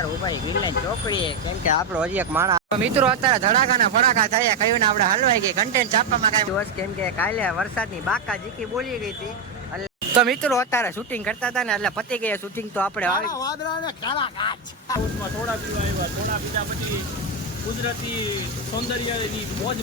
અત્યારે ઊભા ગીરલાઈન ચોકડીએ. કેમ કે આપણો હજી એક માણા મિત્રો અત્યારે ધડાકાના ફડાકા થયા. કયું આપણે હલવાઈ ગઈ. કન્ટેન્ટ છાપવામાં કાંઈ દિવસ કેમ કે કાલે વરસાદની બાકા જીકી બોલી ગઈ હતી. એટલે- તો મિત્રો અત્યારે શૂટિંગ કરતા હતા ને એટલે પતી ગયા શૂટિંગ તો આપણે આવી હાઉસમાં થોડા પીવા આવ્યા. થોડા પીધા પછી કુદરતી સૌંદર્યની મોજ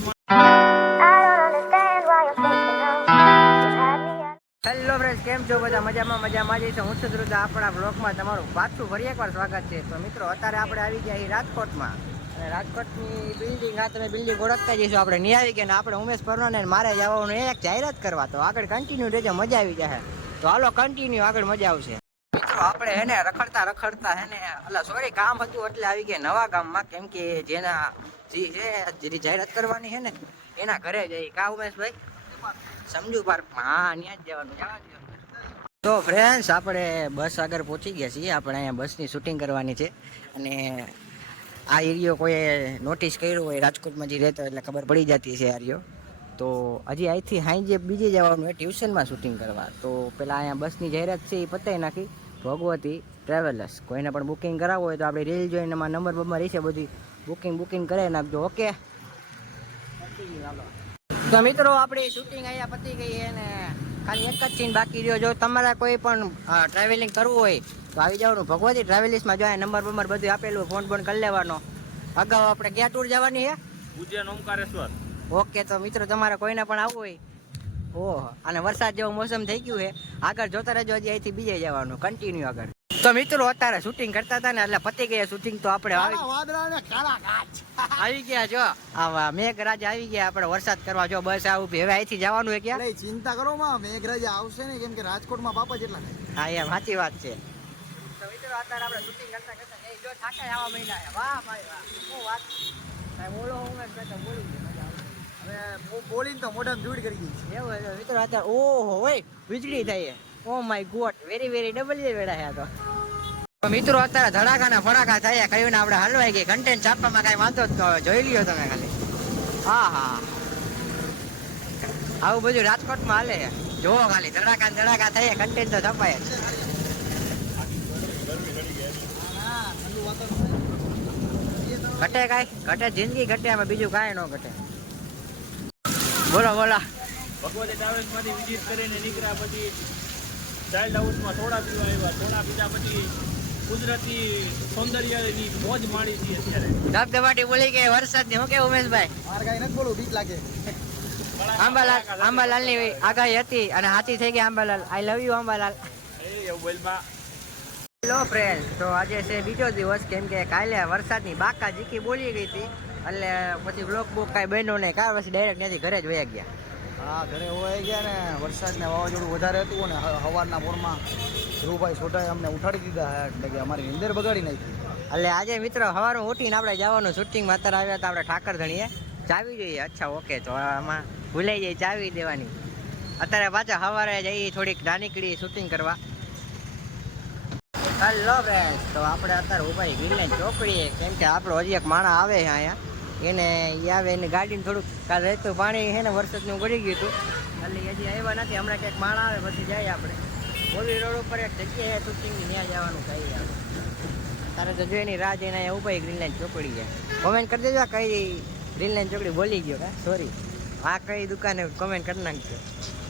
માણી. કેમ છો? બધા મજામાં મજામાં જ છે. હું છું ધ્રુજા. આપણા બ્લોગમાં તમારું પાછું ફરી એકવાર સ્વાગત છે. તો મિત્રો, અત્યારે આપણે આવી ગયા રાજકોટમાં. અને રાજકોટની બિલ્ડિંગ આ તમે બિલ્ડિંગ ઓળખતા જઈશું આપણે નહીં આવી ગયા આપણે ઉમેશ પરમાને મારે જવાનું એક જાહેરાત કરવા. તો આગળ કન્ટિન્યુ રહેજો. મજા આવી જાય તો હાલો કન્ટિન્યુ આગળ મજા આવશે. મિત્રો, આપણે હેને રખડતા રખડતા હેને એટલે સોરી કામ હતું એટલે આવી ગયા નવા ગામમાં. કેમ કે જેના જે છે જાહેરાત કરવાની છે ને, એના ઘરે જઈ કા ઉમેશભાઈ? સમજુ પાર્કમાં. હા ત્યાં જ જવાનું. જવા. તો ફ્રેન્ડ્સ આપણે બસ આગળ પહોંચી ગયા છીએ. આપણે અહીંયા બસની શૂટિંગ કરવાની છે. અને આ એરિયો કોઈ નોટિસ કર્યો હોય, રાજકોટમાં જે રહેતો એટલે ખબર પડી જતી છે એરિયો તો હજી અહીંથી હાઈ બીજે જવાનું હોય, ટ્યુશનમાં શૂટિંગ કરવા. તો પહેલાં અહીંયા બસની જાહેરાત છે, એ પતાવી નાખી. ભગવતી ટ્રાવેલર્સ કોઈને પણ બુકિંગ કરાવવું હોય તો આપણે રીલ જોઈને એમાં નંબર બંબર રહેશે બધી. બુકિંગ બુકિંગ કરાવી નાખજો, ઓકે? તો મિત્રો, આપણી શૂટિંગ અહીંયા પતી ગઈ છે ને ખાલી એક જ સીન બાકી રહ્યો. જો તમારે કોઈ પણ ટ્રાવેલિંગ કરવું હોય તો આવી જવાનું ભગવતી ટ્રાવેલિંગમાં જો આ નંબર બંબર બધું આપેલું ફોન ફોન કરી લેવાનો. અગાઉ આપણે ક્યાં ટૂર જવાની છે ઉજ્જૈન ઓમકારેશ્વર. ઓકે તો મિત્રો તમારે કોઈને પણ આવવું હોય. ઓહ અને વરસાદ જેવો મોસમ થઈ ગયું છે. આગળ જોતા રહેજો હજી અહીંથી બીજે જવાનું. કન્ટિન્યુ આગળ. તો મિત્રો અત્યારે શૂટિંગ કરતા હતા ને એટલે પતી ગયા શૂટિંગ તો આપણે આવી આવી ગયા જો. આવા મેઘરાજ આવી ગયા. આપણે વરસાદ કરવા જો બસ આવું હવે અહીંથી જવાનું હોય ક્યાં? ચિંતા કરો માં મેઘરાજ આવશે ને કેમ કે રાજકોટમાં બાપા જેટલા થાય. હા એમ સાચી વાત છે. તો મિત્રો અત્યારે આપણે શૂટિંગ કરતા કરતા જઈ જો થાકે આવા મહિના વાહ ભાઈ વાહ. શું વાત. કાંઈ બોલો હું હવે તો મોઢામાં ધૂળ કરી ગઈ છે. એવું મિત્રો અત્યારે ઓહો હોય વીજળી થઈ ઓ my god very very double જે વેડા હે તો તો. મિત્રો, અત્યારે ધડાકાના ફડાકા થયા. કહ્યું ને આપણે હલવાઈ ગઈ. કન્ટેન્ટ છાપવામાં કઈ વાંધો જ ન જોઈ લ્યો તમે ખાલી. હા હા. આવું બધું રાજકોટમાં હાલે. જોવો ખાલી. ધડાકા ને ધડાકા થયા. કન્ટેન્ટ તો છપાય જ. ઘટે કાંઈ? ઘટે જિંદગી ઘટે, આમાં બીજું કાંઈ ન ઘટે. બોલો બોલો. ભગવતી ટ્રાવેલ્સમાંથી વિઝિટ કરીને નીકળ્યા પછી ચાઇલ્ડ હાઉસમાં થોડા પીવા આવ્યા. થોડા પીધા પછી કુદરતી સૌંદર્યની મોજ માણી છીએ અત્યારે. ધબધબાટી બોલી કે વરસાદ ને હું કે ઉમેશભાઈ? માર કાંઈ નથી બોલું બીક લાગે. આંબાલાલ આંબાલાલની આગાહી હતી અને હાથી થઈ ગયા Ambalal. I love you Ambalal. એ બોલમાં હેલો ફ્રેન્ડ તો આજે છે બીજો દિવસ કેમ કે કાલે વરસાદની બાકા જીકી બોલી ગઈ હતી. એટલે પછી બ્લોક બોક કાંઈ બન્યો નહીં કાં પછી ડાયરેક્ટ ત્યાંથી ઘરે જ વયા ગયા. હા ઘરે હોવાઈ ગયા ને, વરસાદને વાવાઝોડું વધારે હતું ને સવારના પોરમાં ધ્રુવભાઈ સોઢાએ અમને ઉઠાડી દીધા એટલે કે અમારી નીંદર બગાડી નાખી. એટલે આજે મિત્રો સવારે ઉઠીને આપણે જવાનું શૂટિંગમાં અત્યારે આવ્યા હતા આપણે ઠાકર ધણીએ ચાવી જોઈએ, અચ્છા, ઓકે, તો આમાં ભૂલાઈ જાય, ચાવી દેવાની. અત્યારે પાછા સવારે જઈએ થોડીક નાનીકડી શૂટિંગ કરવા. હેલો ફ્રેન્ડ તો આપણે અત્યારે ઉભાઈ વિલેન ચોકડીએ, કેમ કે આપણો હજી એક માણસ આવે છે અહીંયા. એને ઈ આવે એને ગાડીને થોડુંક, કાલ રહેતું પાણી છે ને વરસાદનું ગળી ગયું હતું. એટલે હજી આવ્યા નથી, હમણાં ક્યાંક માણસ આવે, પછી જાય આપણે. બોલી રોડ ઉપર એક જગ્યાએ શૂટિંગની, ત્યાં જવાનું કહીએ આપણે તારે તો જોઈએ ની રાહ જઈને અહીંયા ઊભા ગ્રીન લાઈન ચોકડી છે કોમેન્ટ કરી દેજો કઈ ગ્રીન લાઈન ચોકડી બોલી ગયો કા? સોરી આ કઈ દુકાને કોમેન્ટ કરી નાખજો.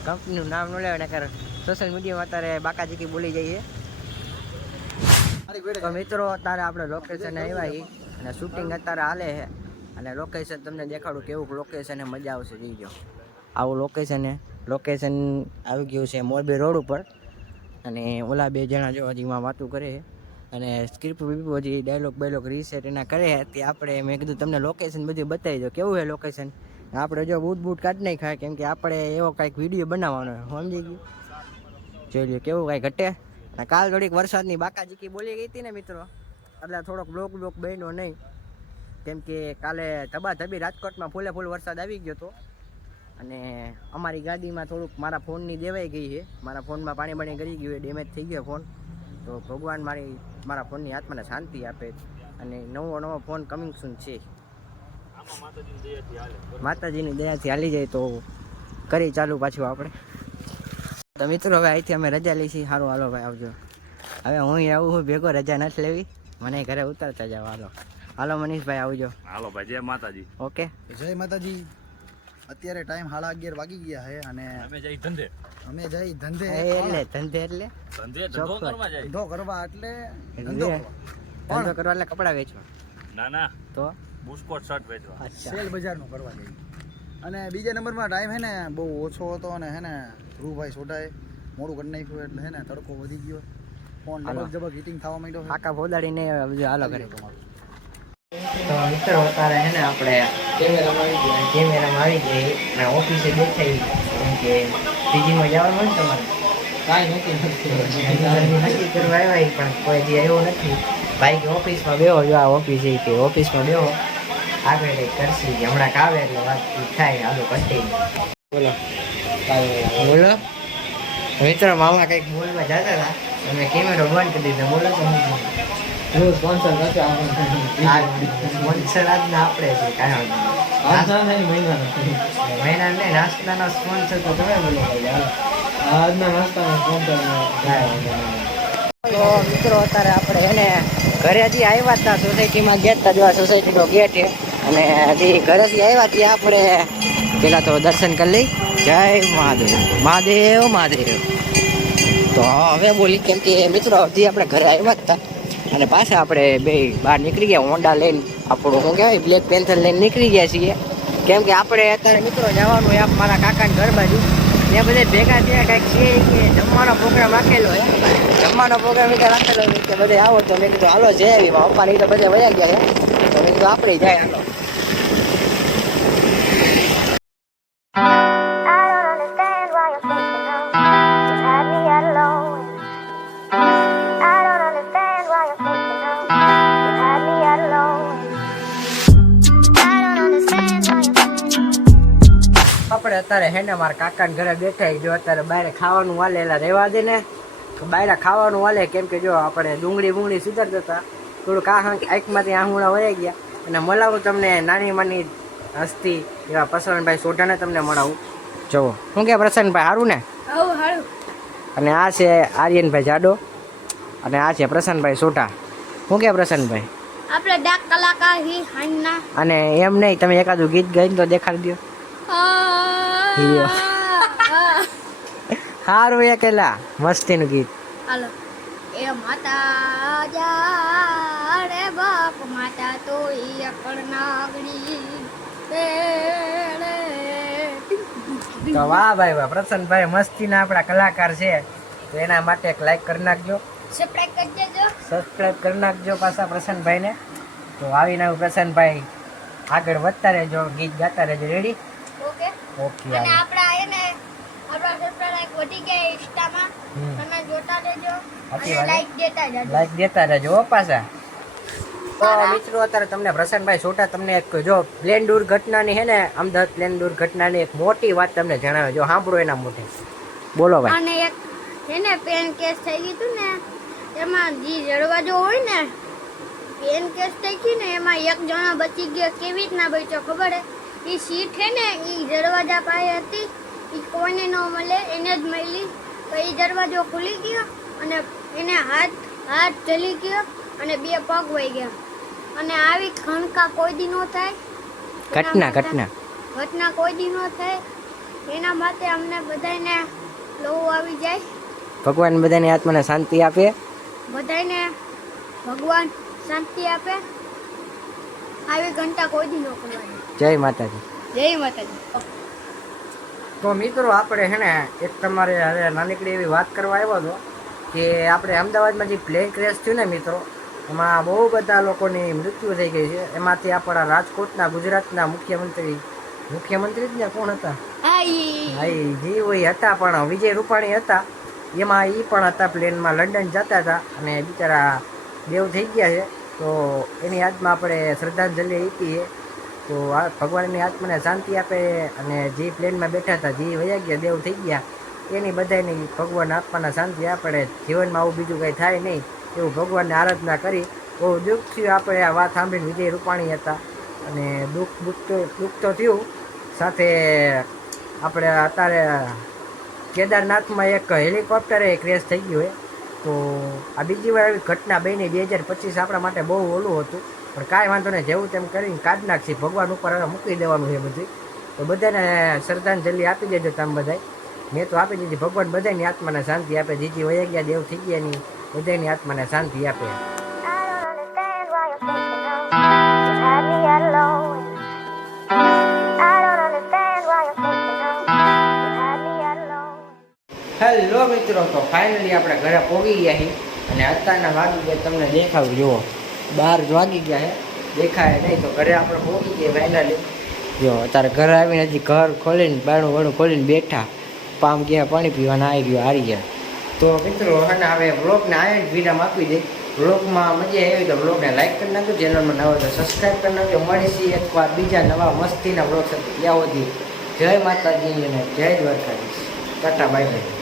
કંપનીનું નામ ન લેવાય, નકર સોશિયલ મીડિયામાં અત્યારે બાકાજીકી બોલી જઈએ. મિત્રો, અત્યારે આપણે લોકેશન આવ્યા અને શૂટિંગ અત્યારે હાલે છે. અને લોકેશન તમને દેખાડું કેવું લોકેશન મજા આવશે જોઈજો આવું લોકેશન લોકેશન આવી ગયું છે મોરબી રોડ ઉપર. અને ઓલા બે જણા જો હજી વાતો કરે અને સ્ક્રિપ્ટ બીપો હજી ડાયલોગ બાયલોગ રીસેટ એના કરે તે આપણે મેં કીધું તમને લોકેશન બધું બતાવી દો. કેવું છે લોકેશન આપણે જો બૂટ બૂટ કાઢ નહીં ખાય કેમ કે આપણે એવો કાંઈક વીડિયો બનાવવાનો સમજી ગયું? જોઈ લ્યો કેવું કાંઈ ઘટે કાલ થોડીક વરસાદની બાકાજીકી બોલી ગઈ હતી ને મિત્રો. એટલે થોડોક બ્લોક બ્લોક બન્યો નહીં. કેમ કે કાલે ધબાધબી રાજકોટમાં ફૂલે ફૂલ વરસાદ આવી ગયો હતો અને અમારી ગાડીમાં થોડુંક મારા ફોનની દેવાઈ ગઈ છે. મારા ફોનમાં પાણી બાણી ગળી ગયું ડેમેજ થઈ ગયો ફોન. તો ભગવાન મારી, મારા ફોનની આત્માને શાંતિ આપે અને નવો નવો ફોન કમિંગ સુન છે. માતાજીની દયાથી હાલે જાય તો કરી ચાલુ પાછું આપણે. તો મિત્રો, હવે અહીંથી અમે રજા લઈ છીએ. સારું હાલો, ભાઈ, આવજો. હવે હું આવું હું ભેગો રજા નથી લેવી. મને ઘરે ઉતારતા જાવ હાલો. હાલો મનીષભાઈ આવજો હાલો ભાઈ જય માતાજી. ઓકે? જય માતાજી. અત્યારે ટાઈમ સાડા અગિયાર વાગી ગયા છે અને અમે જઈ ધંધે. અમે જઈ ધંધે. એટલે ધંધે એટલે? ધંધે ધંધો કરવા જાય. ધંધો કરવા એટલે ધંધો ધંધો કરવા. ધંધો કરવા એટલે કપડાં વેચવા. ના ના. તો? બુસ્કોટ શર્ટ વેચવા. અચ્છા. સેલ બજારનું કરવા જઈએ અને બીજા નંબરમાં ટાઈમ હે ને બહુ ઓછો હતો અને હે ને ધ્રુવભાઈ સોઢાએ મોડું કરી નાખ્યું એટલે હે ને તડકો વધી ગયો. ફોન. લગભગ જબક હીટિંગ થવા માંડ્યો આકા ભોદાડીને હાલો કરે તમારું. તો મિત્રો અત્યારે છે ને આપણે કેમેરામાં કેમેરામાં આવી ગઈ અને ઓફિસે દેખાઈ કેમ કે પીજીમાં જવાનું હોય તમારે. કાંઈ નક્કી કરવા આવ્યા પણ કોઈ દી આવ્યો નથી. ભાઈ કે ઓફિસમાં બેહો જો આ ઓફિસ એ કે ઓફિસમાં બેહો. આગળ કંઈક કરશી હમણાં કાવે એટલે વાતચીત થાય હાલો કન્ટિન્યુ બોલો. બોલો. મિત્રો મામા કંઈક બોલવા જતા હતા. તમે કેમેરો બંધ કરી દીધો. બોલો તો હું સ્પોન્સર નથી સ્પોન્સર આજના આપણે છે કાંઈ વાંધો નહીં. મહિના નહીં નાસ્તાના સ્પોન્સર તો તમે બોલો આજના નાસ્તાના સ્પોન્સર કાંઈ વાંધો નહીં. તો મિત્રો અત્યારે આપણે એને ઘરે હજી આવ્યા હતા સોસાયટીમાં ગયા હતા સોસાયટીનો ગેટ છે. અને હજી ઘરેથી આવ્યા ત્યાં આપણે પેલા તો દર્શન કરી લઈ. જય મહાદેવ. મહાદેવ મહાદેવ. તો હવે બોલી કેમ કે મિત્રો હજી આપણે ઘરે આવ્યા હતા અને પાછા આપણે બે બહાર નીકળી ગયા, હોન્ડા લઈને. આપણું શું કહેવાય બ્લેક પેન્થર લઈને નીકળી ગયા છીએ. કેમ કે આપણે અત્યારે મિત્રો જવાનું હોય મારા કાકાના ઘર બાજુ. ત્યાં બધે ભેગા થયા, કંઈક છે કે જમવાનો પ્રોગ્રામ રાખેલો હોય જમવાનો પ્રોગ્રામ એટલે રાખેલો કે બધે આવો તો મેં કીધું, હાલો, જાય આવી. પપ્પા નહીં તો બધે વયા ગયા હે તો મેં કીધું, આપણે જાય હાલો. અત્યારે હે ને મારા કાકાને ઘરે બેઠા જો અત્યારે બહાર ખાવાનું વાલે એટલે રહેવા દે ને. બહાર ખાવાનું વાલે કેમ કે જો આપણે ડુંગળી બુંગળી સુધારતા હતા થોડું આ આંખમાંથી આહુણા વળી ગયા. અને મળાવું તમને નાની માની હસ્તી એવા પ્રસન્નભાઈ સોઢાને તમને મળાવું જુઓ. શું કે પ્રસન્નભાઈ સારું ને? અને આ છે આર્યનભાઈ જાડો અને આ છે પ્રસન્નભાઈ સોઢા. શું કે પ્રસન્નભાઈ? આપણે ડાક કલાકાર અને એમ નહીં તમે એકાદું ગીત ગાઈને તો દેખાડી દો સારું એકેલા મસ્તીનું ગીત. હાલો. એ માતા જાડે બાપ માતા તો ઈ અકળ નાગડી તો વાહ ભાઈ વાહ પ્રસન્નભાઈ મસ્તીના આપણા કલાકાર છે. તો એના માટે એક લાઈક કરી નાખજો. સબસ્ક્રાઇબ કરી દેજો. સબસ્ક્રાઈબ કરી નાખજો પાછા પ્રસન્નભાઈને. તો આવીને આવું પ્રસન્નભાઈ આગળ વધતા રહેજો ગીત ગાતા રહેજો. રેડી ઓકે અને અને આપણા ને આપણા સબસ્ક્રાઇબ વધી ગયા ઇન્સ્ટામાં. તમે જોતા રહેજો અને લાઈક દેતા જજો લાઈક દેતા રહેજો હો પાછા. તો મિત્રો અત્યારે તમને પ્રસન્નભાઈ છોટા તમને એક જો પ્લેન દુર્ઘટનાની હે ને અમદાવાદ પ્લેન દુર્ઘટનાની એક મોટી વાત તમને જણાવે. જો સાંભળો એના મોઢે. બોલો ભાઈ. અને એક એને પેન કેસ થઈ ગયું હતું ને એમાં જે જો હોય ને પેન કેસ થઈ ગયું ને એમાં એક જણા બચી ગયો કેવી રીતના બચ્યો ખબર હે? એ સીટ છે ને એ દરવાજા પાસે હતી. એ કોઈને ન મળે એને જ મળી. તો એ દરવાજો ખુલી ગયો અને એને હાથ હાથ ચલી ગયો અને બે પગ વહી ગયા. અને આવી ખણકા કોઈ દી ન થાય ઘટના ઘટના. ઘટના કોઈ દી ન થાય. એના માટે અમને બધાને લોહું આવી જાય. ભગવાન બધાની આત્માને શાંતિ આપે. બધાને ભગવાન શાંતિ આપે. આવી ઘંટા કોઈ દી ન કરવાની જય માતાજી. જય માતાજી. તો મિત્રો આપણે હે ને એક તમારે હવે નાનકડી એવી વાત કરવા આવ્યો હતો કે આપણે અમદાવાદમાં જે પ્લેન ક્રેશ થયું ને મિત્રો એમાં બહુ બધા લોકોની મૃત્યુ થઈ ગઈ છે. એમાંથી આપણા રાજકોટના ગુજરાતના મુખ્યમંત્રી મુખ્યમંત્રી જ ને કોણ હતા? હા એ હોય હતા પણ વિજય રૂપાણી હતા. એમાં એ પણ હતા પ્લેનમાં લંડન જતા હતા અને બિચારા દેવ થઈ ગયા છે. તો એની યાદમાં આપણે શ્રદ્ધાંજલિ આપીએ. તો આ ભગવાનની આત્માને શાંતિ આપે અને જે પ્લેનમાં બેઠા હતા, જે વયા ગયા, દેવ થઈ ગયા, એની બધાની ભગવાન આત્માને શાંતિ આપણે જીવનમાં આવું બીજું કંઈ થાય નહીં. એવું ભગવાનને આરાધના કરી બહુ દુઃખ થયું આપણે આ વાત સાંભળીને વિજય રૂપાણી હતા. અને દુઃખ દુઃખ તો દુઃખ તો થયું. સાથે આપણે અત્યારે કેદારનાથમાં એક હેલિકોપ્ટરે ક્રેશ થઈ ગયું હોય. તો આ બીજી વાર આવી ઘટના બની બે હજાર પચીસ આપણા માટે બહુ ઓલું હતું. પણ કાંઈ વાંધો નહીં, જેવું તેમ કરીને કાઢ નાખશે ભગવાન ઉપર હવે મૂકી દેવાનું છે બધું તો બધાને શ્રદ્ધાંજલિ આપી દેજો તમે બધાય. મેં તો આપી દીધી. ભગવાન બધાની આત્માને શાંતિ આપે. જીજી વયા ગયા દેવ થઈ ગયા ની બધાની આત્માને શાંતિ આપે. હેલો મિત્રો, તો ફાઇનલી આપણે ઘરે પહોંચી ગયા છીએ. અને અત્યારના વાગી ગયા તમને દેખાવું, જુઓ. બાર જ વાગી ગયા છે. દેખાય નહીં, તો ઘરે આપણે પહોંચી ગયા ફાઇનલી જો, અત્યારે ઘરે આવીને હજી ઘર ખોલીને બાણું વાણું ખોલીને બેઠા. પામ ગયા, પાણી પીવાના આવી ગયો, હારી ગયા. તો મિત્રો અને હવે બ્લોગને આ જ વિરામ આપી દે. બ્લોગમાં મજા આવી તો બ્લોગને લાઇક કરી નાખજો ચેનલમાં નવો તો સબસ્ક્રાઈબ કરી નાખજો. મળીશી એકવાર બીજા નવા મસ્તીના બ્લોગ સાથે. ત્યાં સુધી જય માતાજી અને જય દ્વારકાધીશ. Tata bye bye